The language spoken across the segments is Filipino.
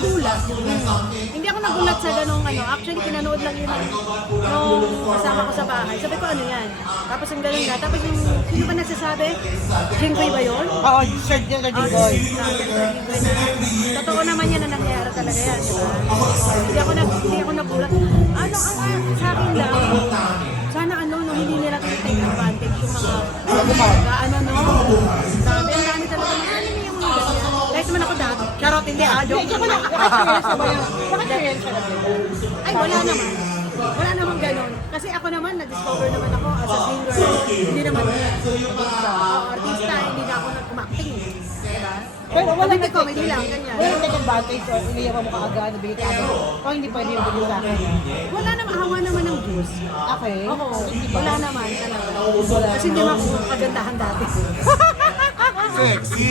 nagulat. Hindi ako nagulat sa ganong ano. Actually, pinanood lang yun nung kasama ko sa bahay. Sabi ko, ano yan? Tapos yung ganun nga. Tapos yung, sino pa nagsasabi? Jinggoy ba yun? Oo, search niya sa Jinggoy. Totoo naman yan na nangyayari talaga yan, di ba? Hindi ako nagulat. Ano, sa akin lang, sana ano, no, hindi nila take advantage yung mga ano, no? Sabi, ang dami talaga, ano niya yung mga ganyan. Kahit naman ako dati, charot, hindi, joke. Ikaw na, naka-experience ka na ba? Ay, wala naman. Wala naman ganun. Kasi ako naman, na-discover naman ako as a singer. Hindi naman artista, hindi na ako nag-acting. Diba? Pero wala Hindi comedy lang, ganyan. Wala take advantage or iniyaman mo kaagad, nabigay ka agad. Kung hindi pwede yung bigay sa akin. Wala naman, hawa naman ng Diyos. Okay. Oo, wala naman talaga. Kasi hindi mo ako kagandahan dati. Sexy!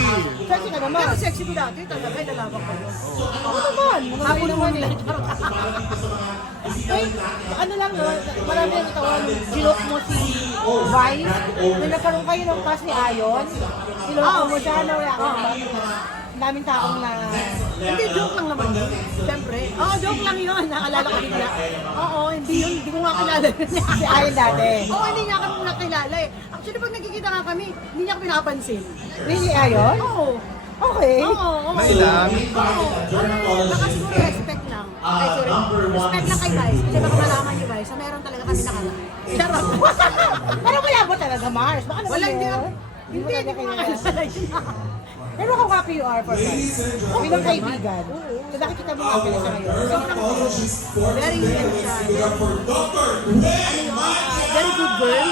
Sexy ka naman. Pero sexy ko dati talaga, nalabak ko yun. Oo naman. Hapon naman eh. Ay, ano lang no, marami ang itawan, joke mo si Vice, na nagkaroon kayo ng cast ni Ayon, iloko mo siya, daming taong na... Hindi, joke lang naman yun. Siyempre. Oo, joke lang yun. Naalala ko din na. Oo, hindi yun. Hindi ko nga kilala yun. Si Ayon dati. Oo, hindi niya kami nakilala eh. Actually, pag nagkikita nga kami, hindi niya ako pinapansin. Really, Ayon? Oo. Okay. Oo. May lang. Oo. Baka siguro respect lang. Ay, sorry. Respect lang kay Vice. Kasi baka malaman niyo Vice, meron talaga kami nakalala. Charot. Parang wala ba talaga, Mars? Baka naman Wala, hindi yun. ako. Hindi, hindi ko makakilala yun. Pero how happy you are for Vice? Bilang kaibigan. So nakikita mo nga pala siya ngayon. Very good siya. Ano yun? Very good girl.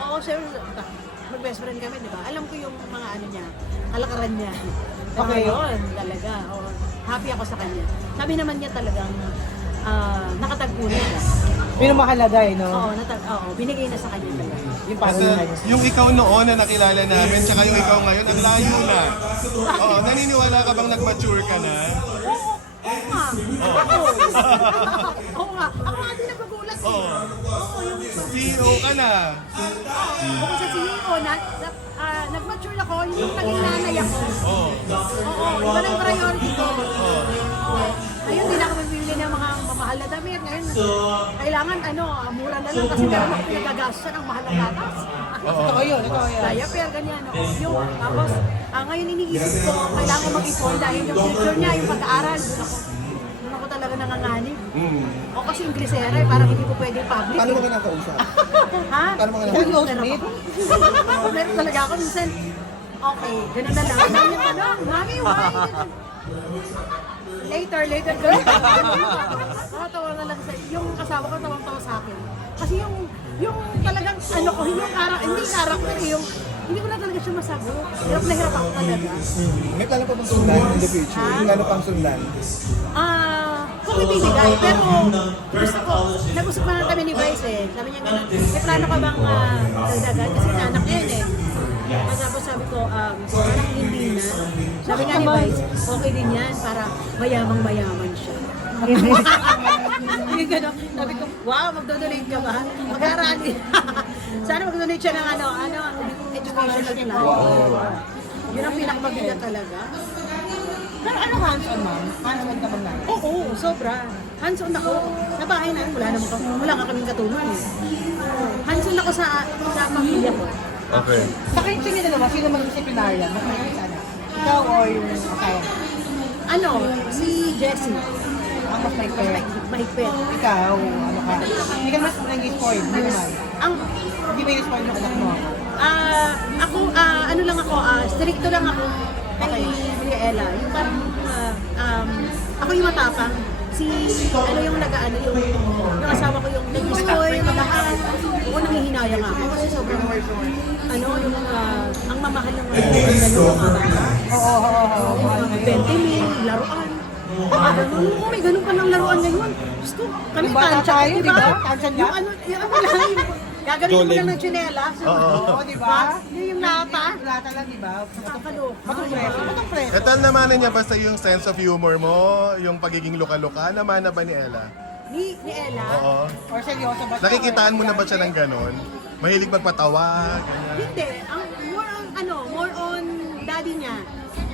Oo, sir. Mag-best friend kami, di ba? Alam ko yung mga ano niya, kalakaran niya. Okay. Yun, talaga. Oo. Happy ako sa kanya. Sabi naman niya talagang nakatagpo na siya. Pinamahalaga eh, no? Oo, binigay na sa kanya talaga. Yung parang Kasi nila. yung ikaw noon na nakilala namin, tsaka yung ikaw ngayon, ang layo na. Oo, naniniwala ka bang nag-mature ka na? Oo nga. Oo nga. Ako nga din nagugulat eh. Oo. Oo, yung CEO ka na. bukod sa CEO, nag-mature ako, yung naging nanay ako. Oo. Oo, iba na yung priority ko. Oo. Ayun, hindi na ako bibili ng mga mamahal na damit. Ngayon, kailangan mura na lang kasi meron ako pinagagastos ng mahal na gatas. Ito yun, ito yun. Diaper, ganyan. Yung, tapos, ngayon iniisip ko, kailangan mag-ipon dahil yung future niya, yung pag-aaral. Doon ako talaga nanganganib. O kasi Inglesera, parang hindi ko pwede public. Paano mo ka nakausap? Ha? Paano mo ka Who knows Meron me? ako. Meron talaga ako minsan. Okay, ganun na lang. Mami, why? Later. Tawa na lang sa yung kasama ko tawang-tawa sa akin. Kasi yung talagang hindi character yung hindi ko na talaga siya masagot. Hirap na hirap ako talaga. May plano pa bang sundan in the future? May plano pang sundan? Kung ibibigay, pero gusto ko, nag-usap na kami ni Vice eh. Sabi niya nga, may plano ka bang dagdagan? Kasi anak niya yun eh. Tapos sabi ko, parang hindi na. Sabi nga ni Vice, okay din yan para mayamang-mayaman siya. Yung gano'n, sabi ko, wow, magdodonate ka ba? Mag-aarali. Sana magdodonate siya ng educational plan. Yun ang pinakamabigat talaga. Pero ano hands-on, ma'am? Hands-on ka bang na? Oo, sobra. Hands-on ako. Sa bahay na, wala nga kaming katulong eh. Hands-on ako sa pamilya ko. Okay. Sa kayo tingin na naman, sino mag-disciplinarya? Mas mayroon sana? Ikaw or yung asawa? Si Jessie. Ang mas may fair. Mahigpit. Ikaw, ano ka? Hindi ka mas nag-spoil, hindi naman. Hindi ba yung spoil ng anak mo? Stricto lang ako kay Ella. Yung parang, ako yung matapang. Yung nag-ano, yung asawa ko yung nag-spoil, mamahal. Oo, nangihinayang ako kasi sobrang, ang mamahal ng mga bata. Oo. 20 mil, laruan. Ganun. May ganun pa ng laruan ngayon. Gusto, kami Yung bata tansya, tayo, di di ba? ba? Tansya niya? Yung lang, gagaling mo lang ng tsinela. Oo, di ba? Yung lata. Lata lang, di ba? Nakakaloka. Matong preso. Ito naman niya basta yung sense of humor mo, yung pagiging luka-luka, naman na ba ni Ella? Ni Ella. Oo. Or seryoso ba? Nakikitaan mo na ba siya ng ganon? Mahilig magpatawa, ganyan. Hindi. More on daddy niya.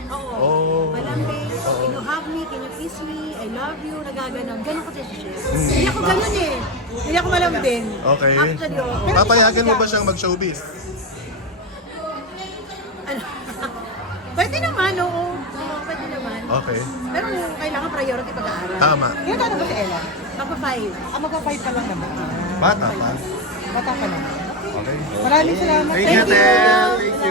Oo. Oh. Malambing. Can you hug me? Can you kiss me, I love you, nagaganon. Ganon ko siya si Chef. Hindi ako ganon eh. Hindi ako malambing. Okay. Actually, oo. Papayagan mo ba siyang mag-showbiz? Ano? Pwede naman, oo. Oo, pwede naman. Okay. Pero kailangan priority pag-aaral. Tama. Ilan ano ba si Ella? Magpa-5. Magka-5 pa lang naman. Bata pa. Bata pa lang. Okay. Maraming salamat. Thank you, Ted. Thank you.